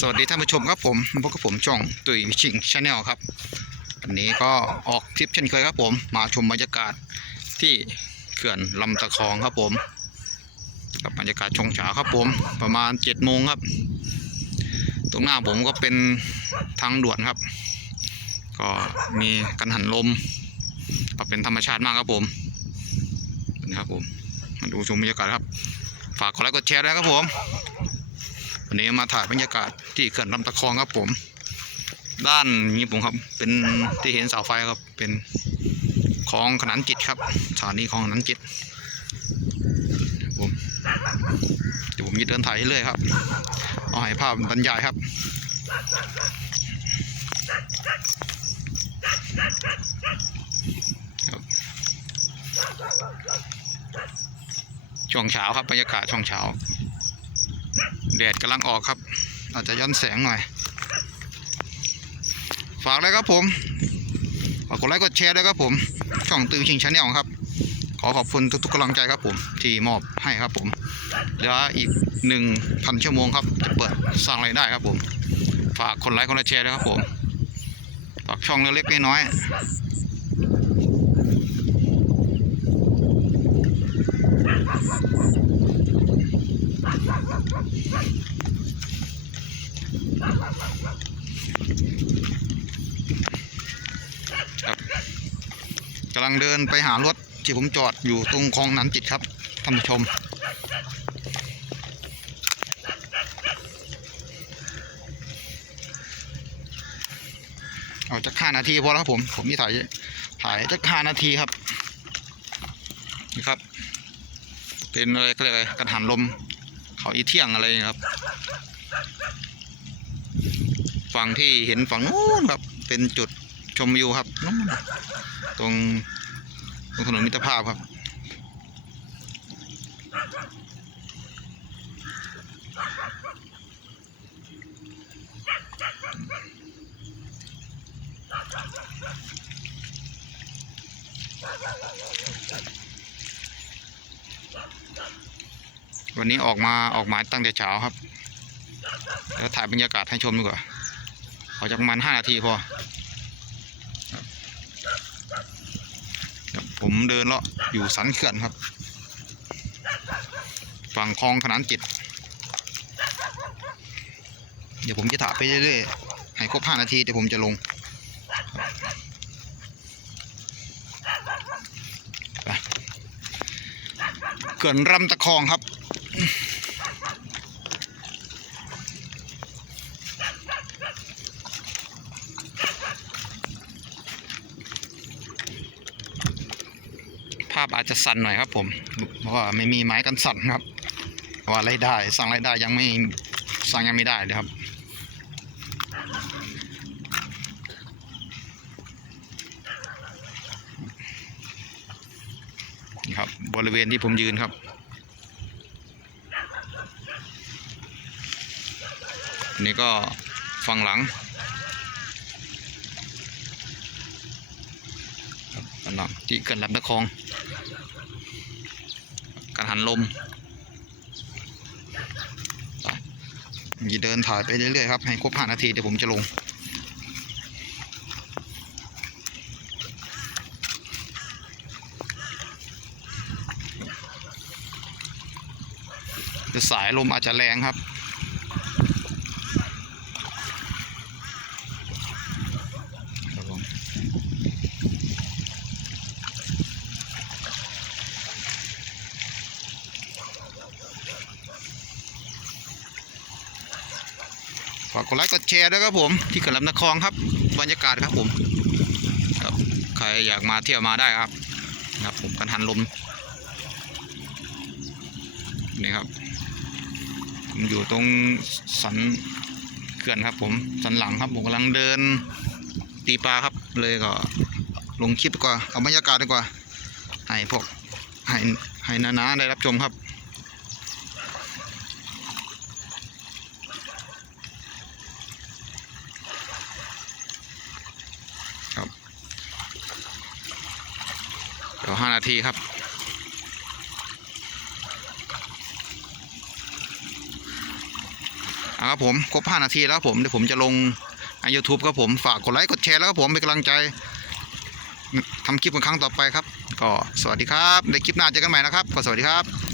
สวัสดีท่านผู้ชมครับผมพบกับผมช่องตุยชิงชาแนลครับวันนี้ก็ออกทริปเช่นเคยครับผม มาชมบรรยากาศที่เขื่อนลำตะคองครับผมกับบรรยากาศชงฉาครับผม ประมาณเจ็ดโมงครับ ตรงหน้าผมก็เป็นทางด่วนครับ ก็มีกันหันลมก็เป็นธรรมชาติมากครับผมนะครับผมมาดูชมบรรยากาศครับ ฝากกดไลค์กดแชร์ด้วยครับผม วันนี้มาถ่ายบรรยากาศที่เขื่อนลำตะคองครับผม ด้านนี้ผมครับเป็นที่เห็นเสาไฟครับเป็นคลองขนานจิตครับสถานีคลองขนานจิตผมเดี๋ยวผมจะเดินถ่ายเรื่อยครับเอาให้ภาพบรรยายครับช่วงเช้าครับบรรยากาศช่วงเช้า แดดกำลังออกครับ อาจจะย้อนแสงหน่อย ฝากเลยครับผมฝากกดไลค์กดแชร์ด้วยครับผม ช่องตือชิงชาแนลครับ ขอขอบคุณทุกๆกำลังใจครับผม ที่มอบให้ครับผมเหลืออีกหนึ่งพันชั่วโมงครับ จะเปิดสร้างรายได้ครับผม ฝากคนไลค์คนละแชร์ด้วยครับผมฝากช่องเล็กๆน้อยๆ ครับ กำลังเดินไปหารถที่ผมจอดอยู่ตรงคลองนันจิตครับท่านผู้ชมเอาจะห้านาทีพอแล้วครับผมผมนี่ถ่ายถ่ายจะห้านาทีครับนี่ครับ เป็นอะไรก็เลยกอะไรกันหันลม เขาอีเที่ยงอะไรครับ ฝั่งที่เห็นฝั่งนู้นครับ เป็นจุดชมวิวครับนู้นตรงตรงถนนมิตรภาพครับ วันนี้ออกมาออกหมายตั้งแต่เช้าครับ แล้วถ่ายบรรยากาศให้ชมดีกว่าขอจากประมาณห้านาทีพอผมเดินเลาะอยู่สันเขื่อนครับ ฝั่งคลองขนานจิต เดี๋ยวผมจะถ่ายไปเรื่อยๆให้ครบห้านาทีเดี๋ยวผมจะลงเขื่อนลำตะคองครับ ภาพอาจจะสั่นหน่อยครับผมเพราะว่าไม่มีไม้กันสั่นครับว่ารายได้สร้างรายได้ยังไม่สร้างยังไม่ได้เลยครับนี่ครับบริเวณที่ผมยืนครับ นนี้ก็ฝั่งหลังกันหลังที่เกินลำตะคอง การหันลมไปอย่เดินถ่ายไปเรื่อยๆครับ ให้ครบห้านาทีเดี๋ยวผมจะลงจะสายลมอาจจะแรงครับ ฝากกดไลค์กดแชร์ด้วยครับผม ที่เขื่อนลำตะคองครับบรรยากาศครับผมครับใครอยากมาเที่ยวมาได้ครับนะครับผมกันหันลมนี่ครับผมอยู่ตรงสันเขื่อนครับ ผมสันหลังครับผมกำลังเดินตีปลาครับ เลยก็ลงคลิปดีกว่าเอาบรรยากาศดีกว่าให้พวกให้ให้นาๆได้รับชมครับเดี๋ยว ห้านาทีครับอ่าครับผมครบ5นาทีแล้วผมเดี๋ยวผมจะลงใน YouTube ครับผมฝากกดไลค์กดแชร์แล้วครับผมเป็นกำลังใจทำคลิปกันครั้งต่อไปครับ ก็สวัสดีครับในคลิปหน้าเจอกันใหม่นะครับก็สวัสดีครับ